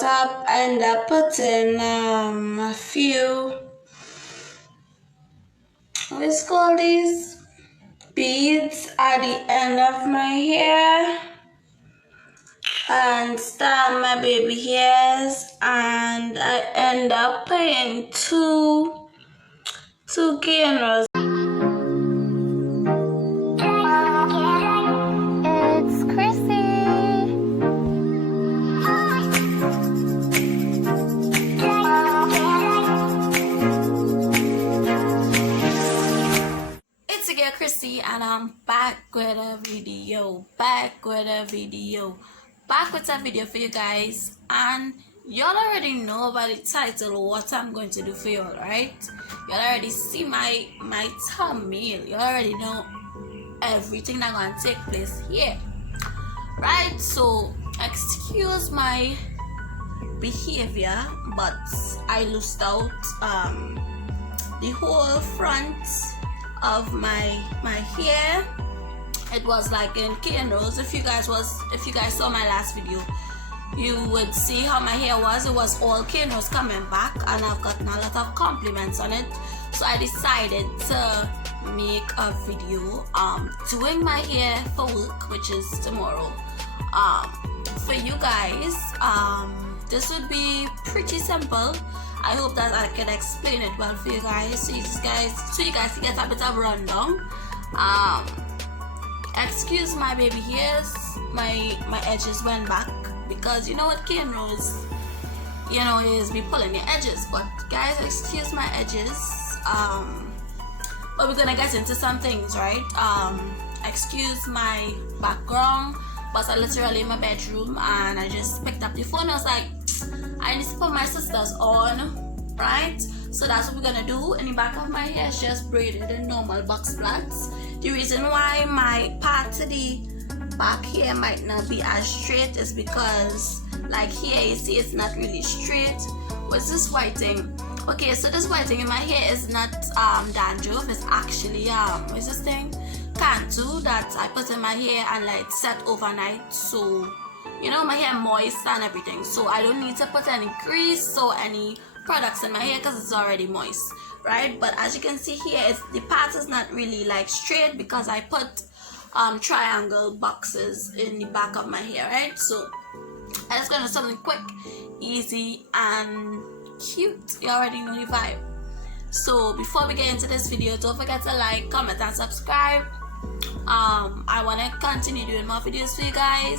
top, I end up putting a few, let's call these beads at the end of my hair and style my baby hairs, and I end up putting two cornrows. Chrissy, and I'm back with a video for you guys, and y'all already know by the title what I'm going to do for y'all, right? Y'all already see my thumbnail. You already know everything that's gonna take place here, right? So excuse my behavior, but I loosed out the whole front of my hair. It was like in cornrows. If you guys saw my last video, you would see how my hair was. It was all cornrows coming back, and I've gotten a lot of compliments on it, so I decided to make a video doing my hair for work, which is tomorrow, for you guys. This would be pretty simple. I hope that I can explain it well for you guys, so you guys can get a bit of rundown. Excuse my baby hairs, my edges went back, because you know what cornrows, is be pulling your edges. But guys, excuse my edges. But we're gonna get into some things, right? Excuse my background, but I'm literally in my bedroom and I just picked up the phone. I was like, I need to put my sisters on, right? So that's what we're gonna do. In the back of my hair is just braided in normal box flats. The reason why my part to the back here might not be as straight is because, like here, you see it's not really straight. What's this white thing? Okay, so this white thing in my hair is not dandruff. It's actually what's this thing? Cantu that I put in my hair and like set overnight, so my hair moist and everything, so I don't need to put any grease or any products in my hair because it's already moist, right? But as you can see here, the part is not really like straight because I put triangle boxes in the back of my hair, right? So I'm just gonna do something quick, easy, and cute. You already know the vibe. So before we get into this video, don't forget to like, comment, and subscribe. I want to continue doing more videos for you guys.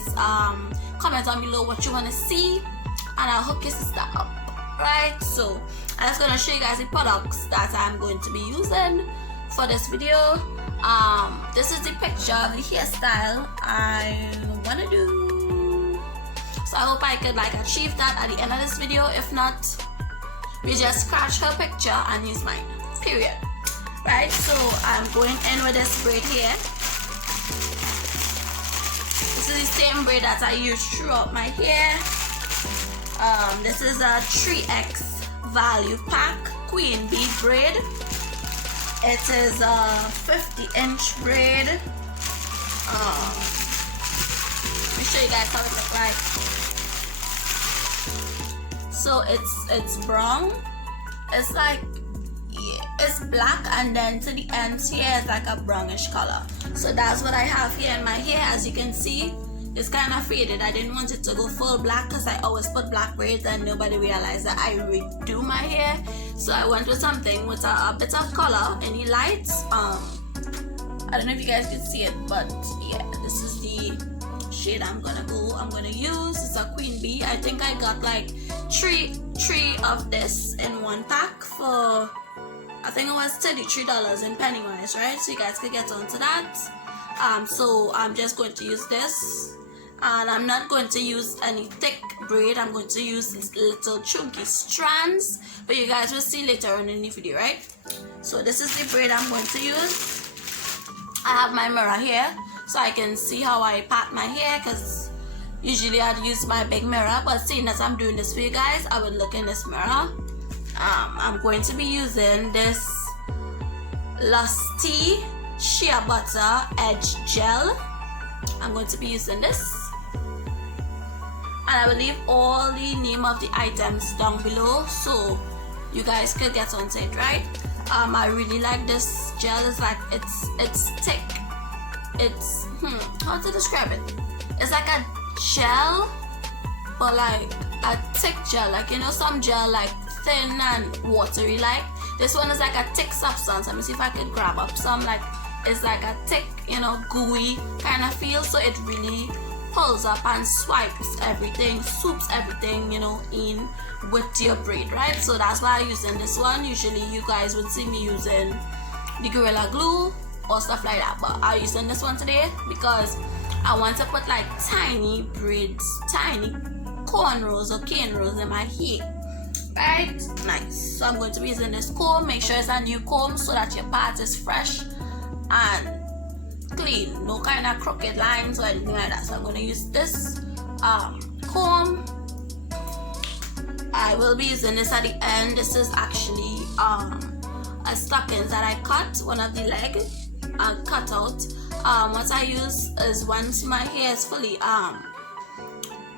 Comment down below what you want to see, and I'll hook your sister up, right? So I'm just going to show you guys the products that I'm going to be using for this video. This is the picture of the hairstyle I want to do, so I hope I could like achieve that at the end of this video. If not, we just scratch her picture and use mine, period. Right, so I'm going in with this braid here. This is the same braid that I use throughout my hair. This is a 3X value pack queen bee braid. It is a 50-inch braid. Let me show you guys how it looks like. So it's brown. It's like, it's black, and then to the ends here is like a brownish color. So that's what I have here in my hair. As you can see, it's kind of faded. I didn't want it to go full black because I always put black braids and nobody realized that I redo my hair. So I went with something with a bit of color in the lights. I don't know if you guys can see it, but yeah, this is the shade I'm gonna use. It's a queen bee. I think I got like three of this in one pack for, I think it was $33 in Pennywise, right? So you guys could get onto that. So I'm just going to use this, and I'm not going to use any thick braid. I'm going to use these little chunky strands, but you guys will see later on in the video, right? So this is the braid I'm going to use. I have my mirror here so I can see how I pat my hair, because usually I'd use my big mirror, but seeing as I'm doing this for you guys, I would look in this mirror. I'm going to be using this Lusti shea butter edge gel. I'm going to be using this, and I will leave all the name of the items down below so you guys could get onto it, right? I really like this gel. It's like it's thick. It's how to describe it? It's like a gel, but like a thick gel. Like, you know, some gel like thin and watery. Like this one is like a thick substance. Let me see if I could grab up some. Like it's like a thick, you know, gooey kind of feel. So it really pulls up and swipes everything, swoops everything, you know, in with your braid, right? So that's why I'm using this one. Usually you guys would see me using the Gorilla Glue or stuff like that, but I'm using this one today because I want to put like tiny braids, tiny cornrows or cane rows in my hair, right? Nice. So I'm going to be using this comb. Make sure it's a new comb so that your part is fresh and clean, no kind of crooked lines or anything like that. So I'm going to use this comb. I will be using this at the end. This is actually a stockings that I cut, one of the leg cut out. What I use is once my hair is fully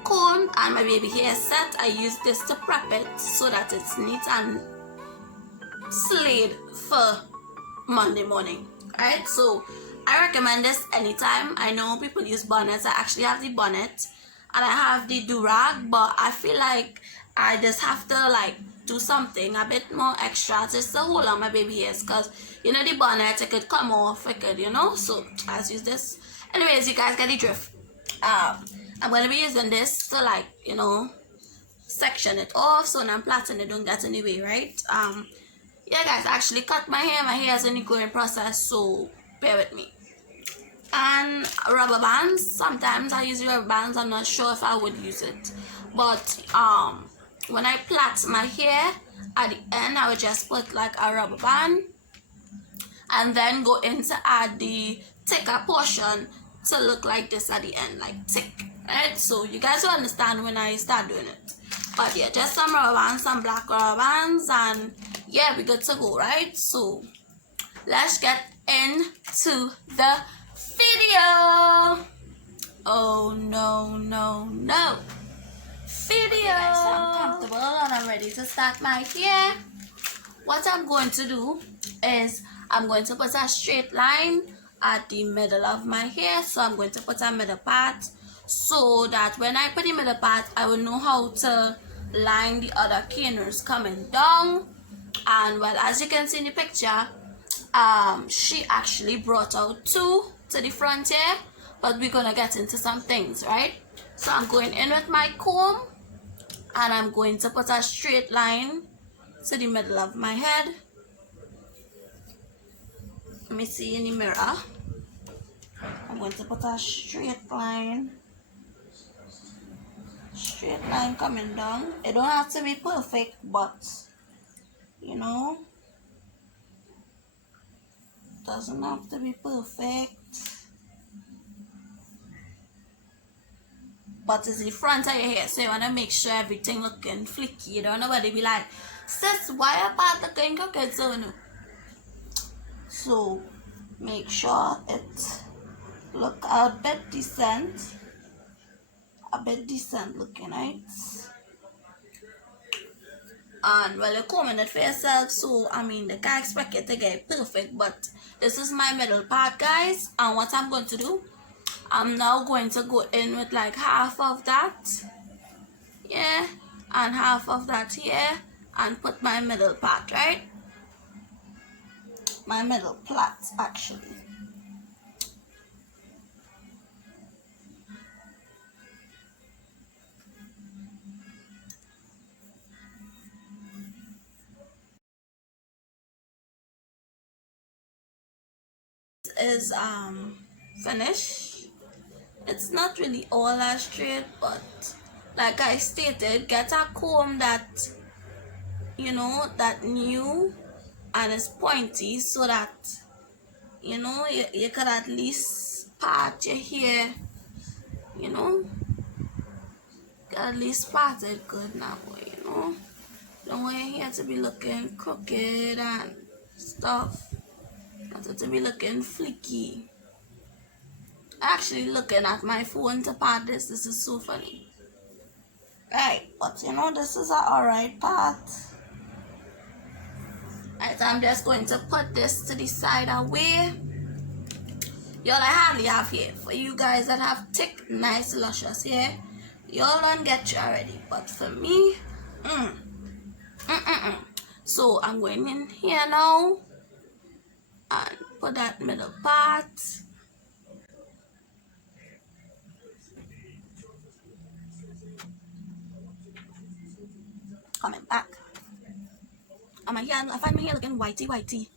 combed and my baby hair set, I use this to prep it so that it's neat and slayed for Monday morning. Alright, so I recommend this anytime. I know people use bonnets. I actually have the bonnet and I have the do-rag, but I feel like I just have to like do something a bit more extra just to hold on my baby hairs, because you know the bonnet, it could come off, it could, you know, so let's use this. Anyways, you guys get the drift. I'm going to be using this to like, you know, section it off so when I'm plaiting it don't get in the way, right? Yeah guys, I actually cut my hair is in the growing process, so bear with me. And rubber bands, sometimes I use rubber bands. I'm not sure if I would use it, but when I plait my hair at the end, I would just put like a rubber band and then go in to add the thicker portion to look like this at the end, like thick, right? So you guys will understand when I start doing it. But yeah, just some rubber bands, some black rubber bands, and yeah, we're good to go, right? So let's get into the video. Oh no video. Guys, I'm comfortable and I'm ready to start my hair. What I'm going to do is I'm going to put a straight line at the middle of my hair. So I'm going to put a middle part so that when I put the middle part, I will know how to line the other caners coming down. And well, as you can see in the picture, she actually brought out two to the front here, but we're gonna get into some things, right? So I'm going in with my comb and I'm going to put a straight line to the middle of my head. Let me see in the mirror. I'm going to put a straight line coming down. It don't have to be perfect, but you know, doesn't have to be perfect, but it's the front of your hair, so you want to make sure everything looking flicky. You don't nobody be like, sis, why your part looking crooked? So make sure it look a bit decent looking, right? And well, you're combing it for yourself, so I mean they can't expect it to get perfect, but this is my middle part, guys. And what I'm going to do, I'm now going to go in with like half of that, yeah, and half of that here, and put my middle part, right? My middle plait actually. Is finished. It's not really all as straight, but like I stated, get a comb that, you know, that new and is pointy so that, you know, you could at least part your hair, you know, at least part it good now, you know. Don't want your hair to be looking crooked and stuff. Want it to be looking flicky. Actually looking at my phone to part this. This is so funny. Right, but you know, this is an alright part. Right, so I'm just going to put this to the side away. Y'all, I hardly have hair. For you guys that have thick, nice, luscious hair, y'all don't get you already. But for me, So I'm going in here now and put that middle part. Coming back. And my hair, I find my hair looking whitey.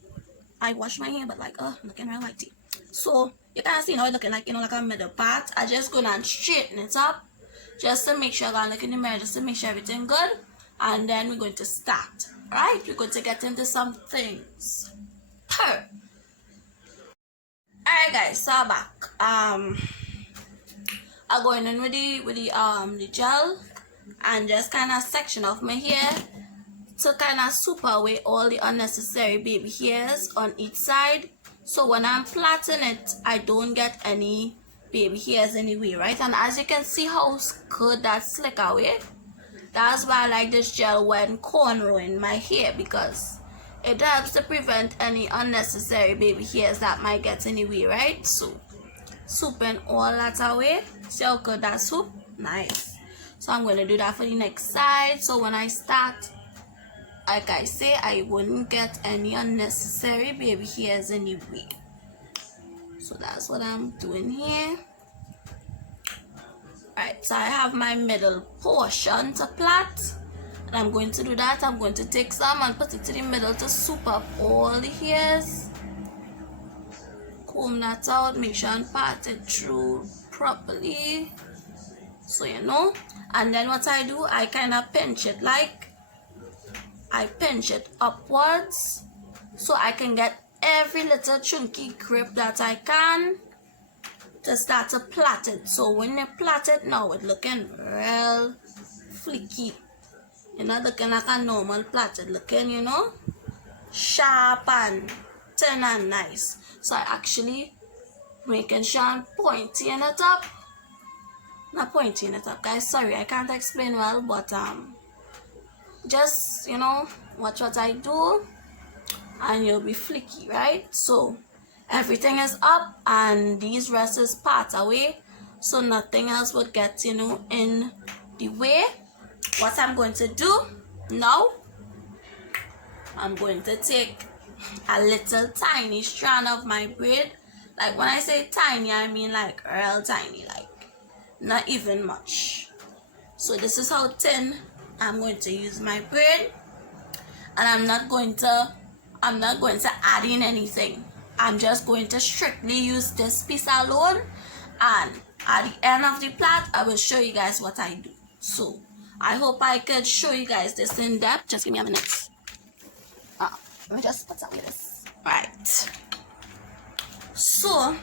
I wash my hair, but like, looking real whitey. So you can see how it's looking like, you know, like a middle part. I just go and straighten it up, just to make sure I look in the mirror, just to make sure everything good. And then we're going to start. Alright, we're going to get into some things. Alright guys, so I'm back. I'm going in with the gel and just kind of section off my hair to kind of super away all the unnecessary baby hairs on each side. So when I'm plaiting it, I don't get any baby hairs anyway, right? And as you can see how good that slick away. That's why I like this gel when cornrowing my hair, because it helps to prevent any unnecessary baby hairs that might get in the way, right? So swooping all that away. See how good that swoop? Nice. So I'm going to do that for the next side. So when I start, like I say, I wouldn't get any unnecessary baby hairs in the way. So that's what I'm doing here. Alright, so I have my middle portion to plait, and I'm going to do that. I'm going to take some and put it to the middle to soup up all the hairs. Comb that out, make sure and part it through properly, so you know. And then what I do, I kind of pinch it, like I pinch it upwards so I can get every little chunky grip that I can to start to plait it. So when you plait it now, it's looking real flicky. You're not looking like a normal plaited looking, you know, sharp and thin and nice. So I actually making sure I'm pointing it up. Not pointing it up, guys. Sorry, I can't explain well, but just, you know, watch what I do and you'll be flicky, right? So everything is up and these rest is part away, so nothing else would get, you know, in the way. What I'm going to do now, I'm going to take a little tiny strand of my braid. Like when I say tiny, I mean like real tiny, like not even much. So this is how thin I'm going to use my braid, and I'm not going to add in anything. I'm just going to strictly use this piece alone, and at the end of the plait I will show you guys what I do. So I hope I could show you guys this in depth. Just give me a minute. Let me just put some of this. Right. So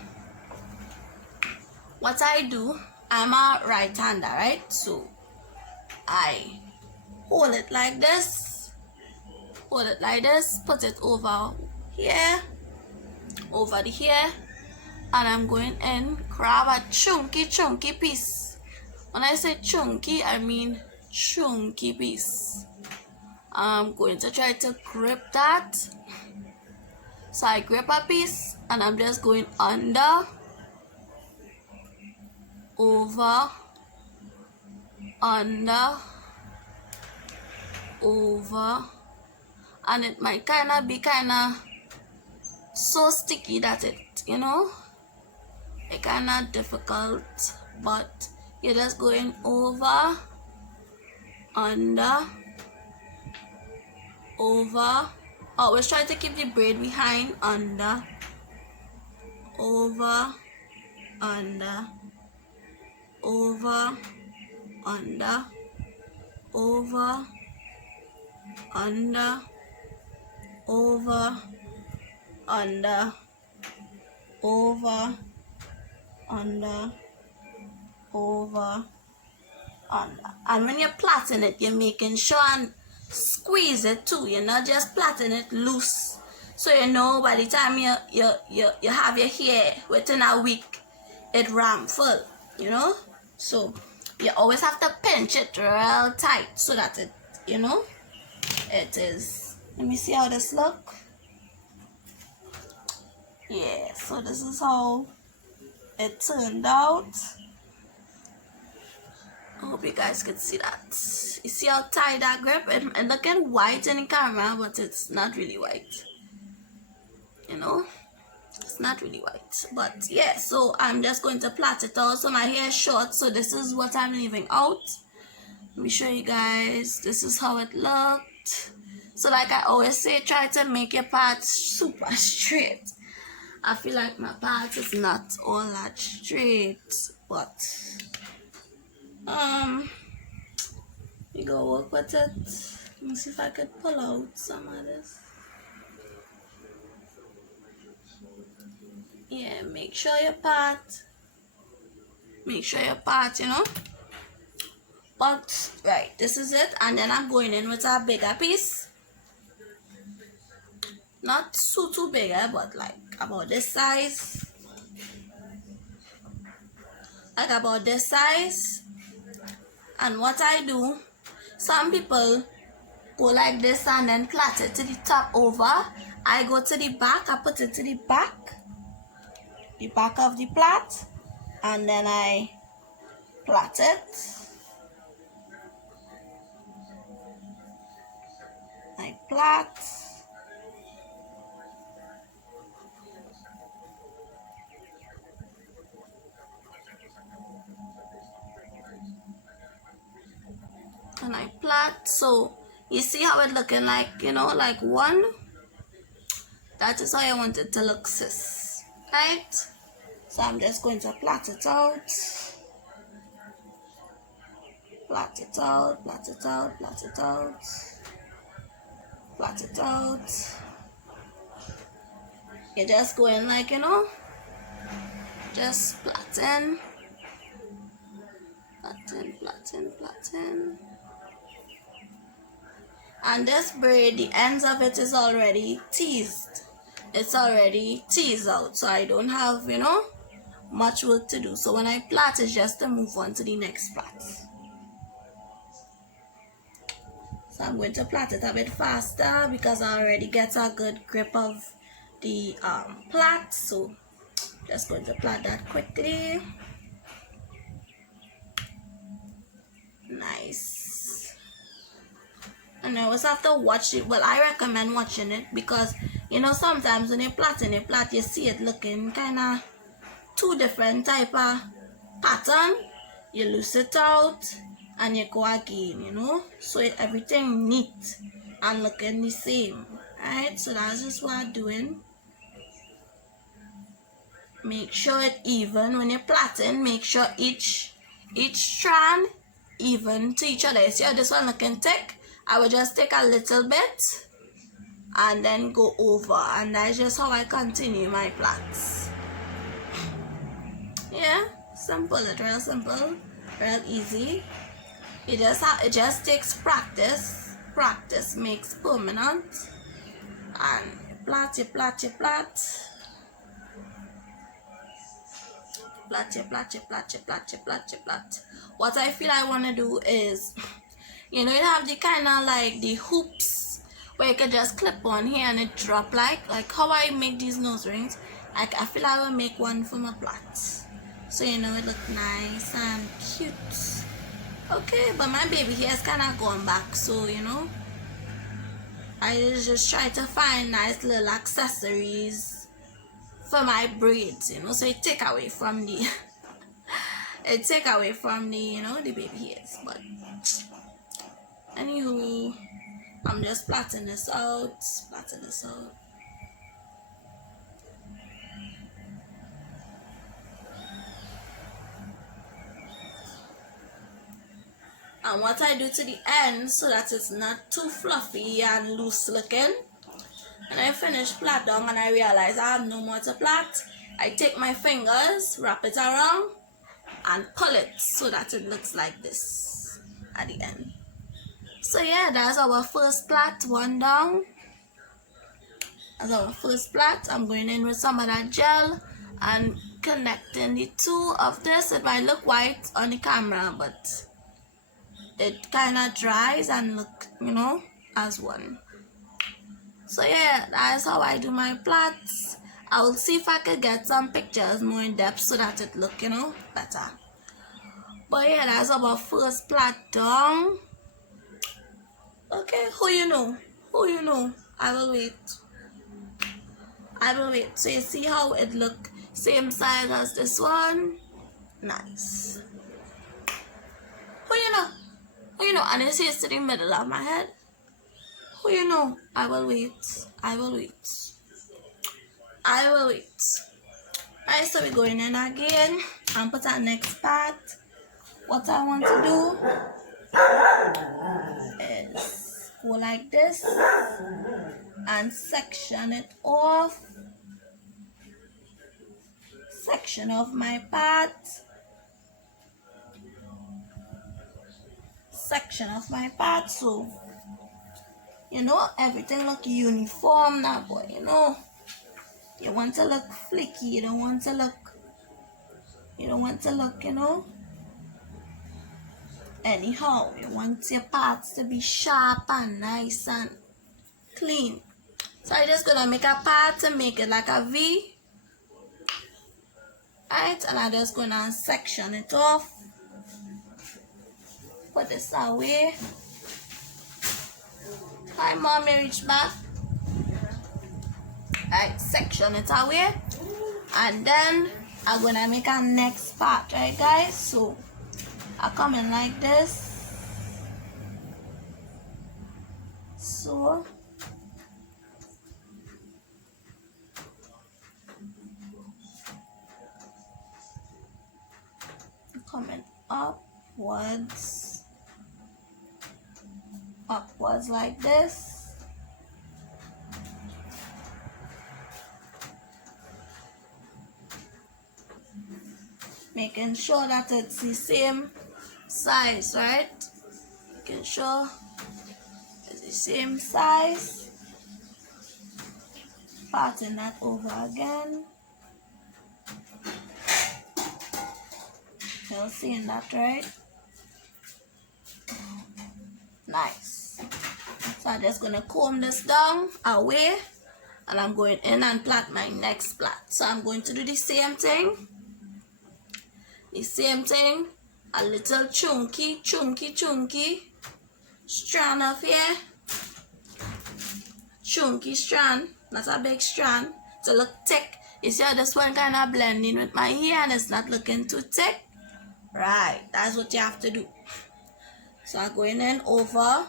what I do, I'm a right-hander, right? So I hold it like this, put it over here, over the hair, and I'm going in, grab a chunky piece. When I say chunky, I mean chunky piece. I'm going to try to grip that. So I grip a piece and I'm just going under, over, under, over, and it might be so sticky that it, you know, it difficult, but you're just going over, under, over. Always try to keep the braid behind, under, over, under, over, under, over, under, over, under, over, under, over, under. And when you're plaiting it, you're making sure and squeeze it too. You're not just plaiting it loose. So you know by the time you have your hair within a week, it ram full, you know. So you always have to pinch it real tight so that it, you know, it is. Let me see how this look. Yeah, so this is how it turned out. I hope you guys can see that. You see how tight that grip? It looking white in the camera, but it's not really white. You know, it's not really white. But yeah, so I'm just going to plait it out. So my hair is short, so this is what I'm leaving out. Let me show you guys. This is how it looked. So like I always say, try to make your parts super straight. I feel like my part is not all that straight, but you go work with it. Let me see if I could pull out some of this. Yeah, make sure your part, you know. But right, this is it, and then I'm going in with a bigger piece. Not too big, but like about this size. Like about this size. And what I do, some people go like this and then plait it to the top over. I go to the back, I put it to the back of the plait, and then I plait it. I plait. And I plait. So you see how it looking like, you know, like one. That is how I want it to look, sis. Right? So I'm just going to plait it out. Plait it out, plait it out, plait it out. Plait it out. You're just going like, you know, just plaiting. Plaiting. And this braid, the ends of it is already teased. It's already teased out, so I don't have, you know, much work to do. So when I plait, it's just to move on to the next plait. So I'm going to plait it a bit faster because I already get a good grip of the plait. So just going to plait that quickly. Nice. And I always have to watch it. Well, I recommend watching it because, you know, sometimes when you plait, you see it looking kind of two different type of pattern. You loose it out and you go again, you know, so everything neat and looking the same. Alright, so that's just what I'm doing. Make sure it even when you're plaiting. Make sure each strand even to each other. You see how this one looking thick? I will just take a little bit and then go over, and that's just how I continue my plaits. Yeah, simple. It's real simple, real easy. It just takes practice. Practice makes permanent. And you plait. What I feel I want to do is, you know, you have the kind of like the hoops where you can just clip on here and it drop like how I make these nose rings. Like I feel I will make one for my plait, so you know it look nice and cute. Okay, but my baby hair is kind of going back, so you know I just try to find nice little accessories for my braids, you know, so it take away from the you know, the baby hairs. But anywho, I'm just plaiting this out. And what I do to the end so that it's not too fluffy and loose looking. And I finish plait down and I realize I have no more to plait. I take my fingers, wrap it around, and pull it so that it looks like this at the end. So yeah, that's our first plait, one down. That's our first plait. I'm going in with some of that gel and connecting the two of this. It might look white on the camera, but it kind of dries and look, you know, as one. So yeah, that's how I do my plaits. I will see if I could get some pictures more in depth so that it look, you know, better. But yeah, that's our first plait done. Okay, who you know? Who you know? I will wait. I will wait. So you see how it look? Same size as this one. Nice. Who you know? Who you know? And this is to the middle of my head. Who you know? I will wait. I will wait. I will wait. Alright, so we're going in again and put our next part. What I want to do is go like this and section it off. Section off my part. Section of my part, so you know everything look uniform now, boy. You know you want to look flicky, you don't want to look, you know, anyhow. You want your parts to be sharp and nice and clean. So I'm just gonna make a part to make it like a V. Alright, and I'm just gonna section it off. Put this away. Hi, mommy, reach back. Alright, section it away. And then I'm gonna make a next part, right, guys? So I come in like this. So coming upwards like this. Making sure that it's the same size, right? Making sure it's the same size. Parting that over again. You're seeing that, right? Nice. So I'm just gonna comb this down away, and I'm going in and plait my next plait. So I'm going to do the same thing. A little chunky strand of hair. Chunky strand, not a big strand, to look thick. You see how this one kind of blending with my hair and it's not looking too thick? Right, that's what you have to do. So I'm going in over,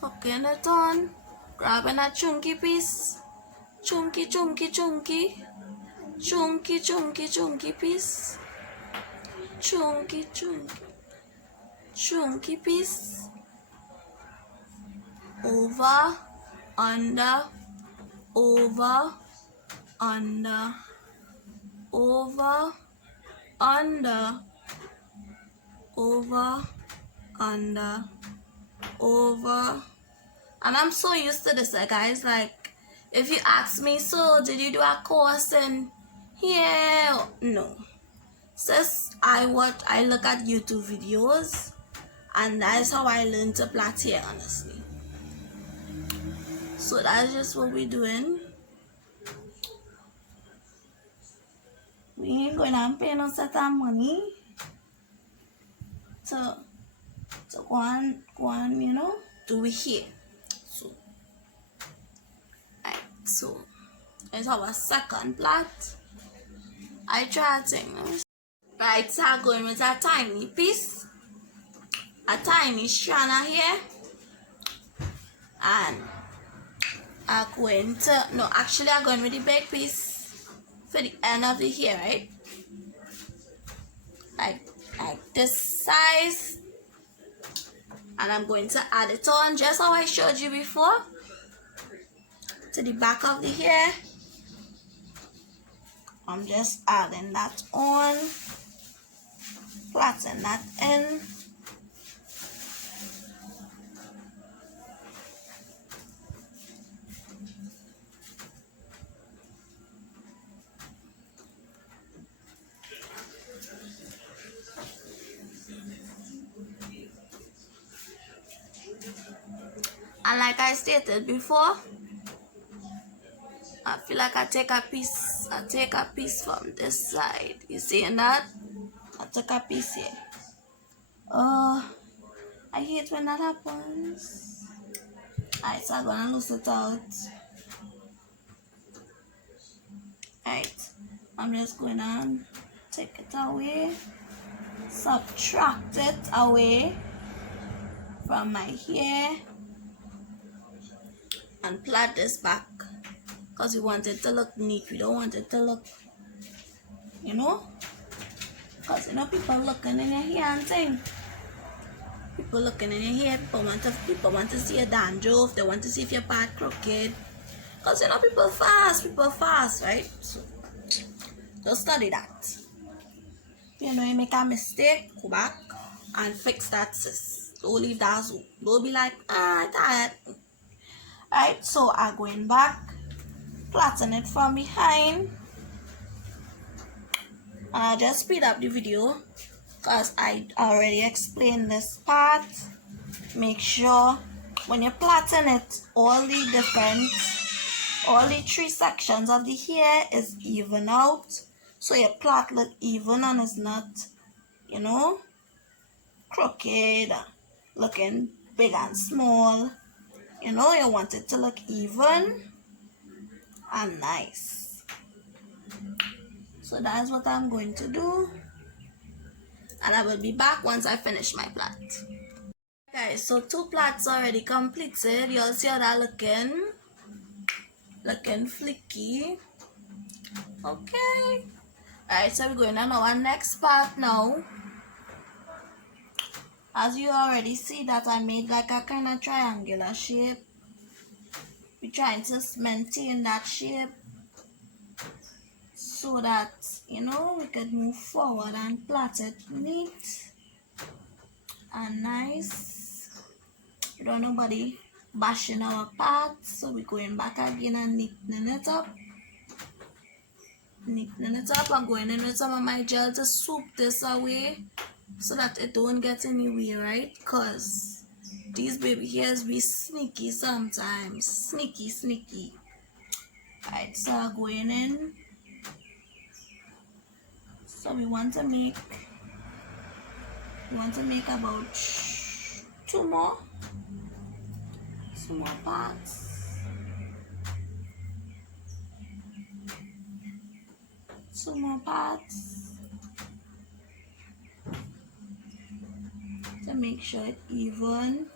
hooking it on, grabbing a chunky piece, chunky piece, chunky piece, over, under, over, under, over, under, over, under, over. And I'm so used to this, guys. Like, if you ask me, so did you do a course in here? No. Sis, I look at YouTube videos, and that's how I learned to plait hair, honestly. So that's just what we're doing. We ain't going to pay no set of money to go on, you know, do it here. So, right, so it's our second plait. I try to think. Right, so I'm going with a tiny piece, a tiny strand of hair, and I'm going to, no, actually I'm going with the big piece for the end of the hair, right? Like this size. And I'm going to add it on just how I showed you before to the back of the hair. I'm just adding that on, plaiting that in. And like I stated before, I feel like I take a piece from this side. You seeing that? I took a piece here. Oh, I hate when that happens. Alright, so I'm gonna loose it out. Alright, I'm just gonna take it away, subtract it away from my hair, and plait this back because we want it to look neat. We don't want it to look, because people looking in your hair and thing. People looking in your hair, people want to see your dandruff, they want to see if your part crooked. Because people fast, right? So just study that. You make a mistake, go back and fix that, sis. Don't leave that zone. Don't be like, I'm tired. Right, so I'm going back, plaiting it from behind. And I'll just speed up the video because I already explained this part. Make sure when you're plaiting it, all the 3 sections of the hair is even out. So your plait look even and it's not, crooked, looking big and small. You want it to look even and nice. So that's what I'm going to do. And I will be back once I finish my plait. Guys, so 2 plaits already completed. You'll see how that looking flicky. Okay. Alright, so we're going on our next part now. As you already see that I made like a kind of triangular shape. We're trying to maintain that shape so that, we could move forward and plait it neat and nice. We don't want nobody bashing our parts, so we're going back again and neatening it up. I'm going in with some of my gel to swoop this away so that it don't get in the way, right? Because these baby hairs be sneaky sometimes. Sneaky. Alright, so I'm going in. So we want to make about 2 more parts. Two more parts to make sure it's even.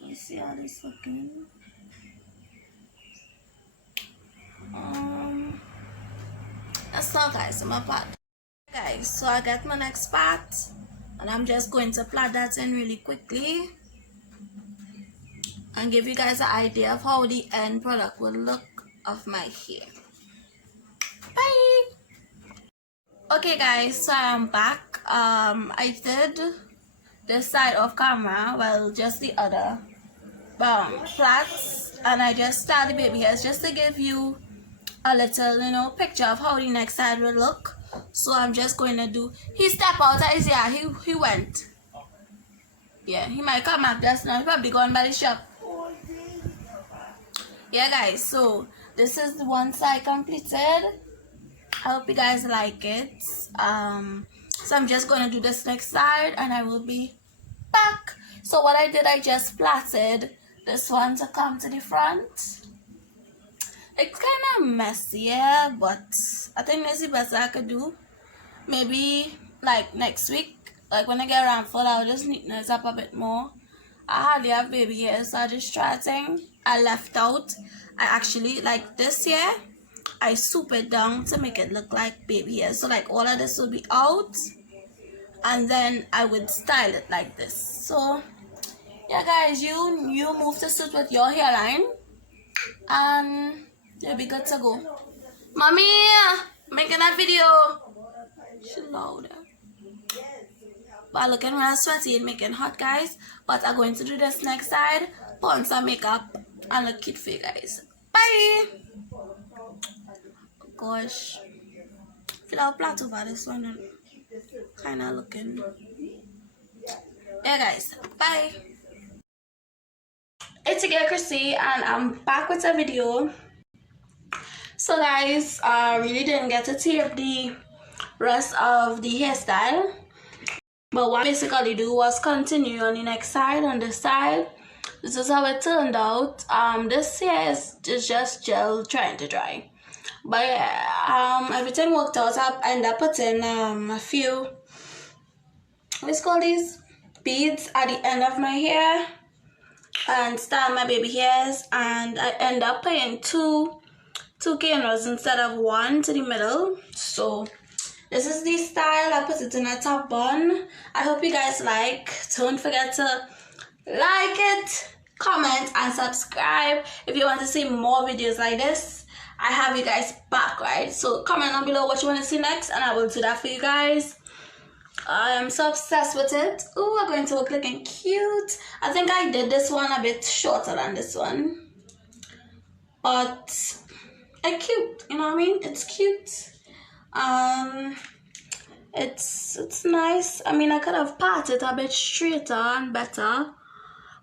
You see how this looking? That's all, guys. My part. Guys, so I got my next part, and I'm just going to plait that in really quickly and give you guys an idea of how the end product will look of my hair. Bye. Okay, guys, so I'm back. I did this side of camera, well, just the other plaits, and I just started baby hairs just to give you a little, picture of how the next side will look. So I'm just going to do. He stepped out. Yeah, he went. Yeah, he might come back just now. He's probably gone by the shop. Yeah, guys. So this is the one side completed. I hope you guys like it. So I'm just going to do this next side, and I will be back. So what I did, I just plaited this one to come to the front. It's kind of messy, yeah, but I think that's the best I could do. Maybe like next week, like when I get around for that, I'll just neaten this up a bit more. I hardly have baby hair, so I just try thing. I left out. I actually, like this here, I swoop it down to make it look like baby hair. So like all of this will be out, and then I would style it like this. So yeah, guys, you move to suit with your hairline, and you'll be good to go. Mommy, making a video. She louder. but I'm looking real sweaty and making hot, guys. But I'm going to do this next side, put on some makeup, and look cute for you guys. Bye! Gosh, feel how flat over this one, kind of looking. Yeah, guys, bye. It's 𝐼𝓉𝓈 and I'm back with a video. So guys, I really didn't get to tape the rest of the hairstyle, but what I basically do was continue on the next side, on this side. This is how it turned out. This hair is just gel trying to dry, but yeah, everything worked out. I ended up putting a few, what's called these, beads at the end of my hair and style my baby hairs, and I end up putting two cornrows instead of one to the middle. So this is the style. I put it in a top bun. I hope you guys like. Don't forget to like it, comment, and subscribe if you want to see more videos like this. I have you guys back, right? So comment down below what you want to see next, and I will do that for you guys. I am so obsessed with it. Oh, I'm going to look looking cute. I think I did this one a bit shorter than this one, but it's cute. You know what I mean? It's cute. It's nice. I mean, I could have parted a bit straighter and better,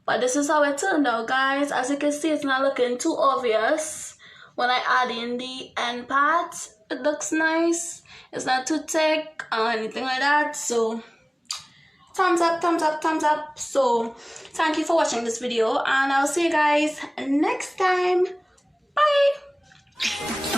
but this is how it turned out, guys. As you can see, it's not looking too obvious when I add in the end part. It looks nice. It's not too thick or anything like that. So thumbs up, thumbs up, thumbs up. So thank you for watching this video, and I'll see you guys next time. Bye.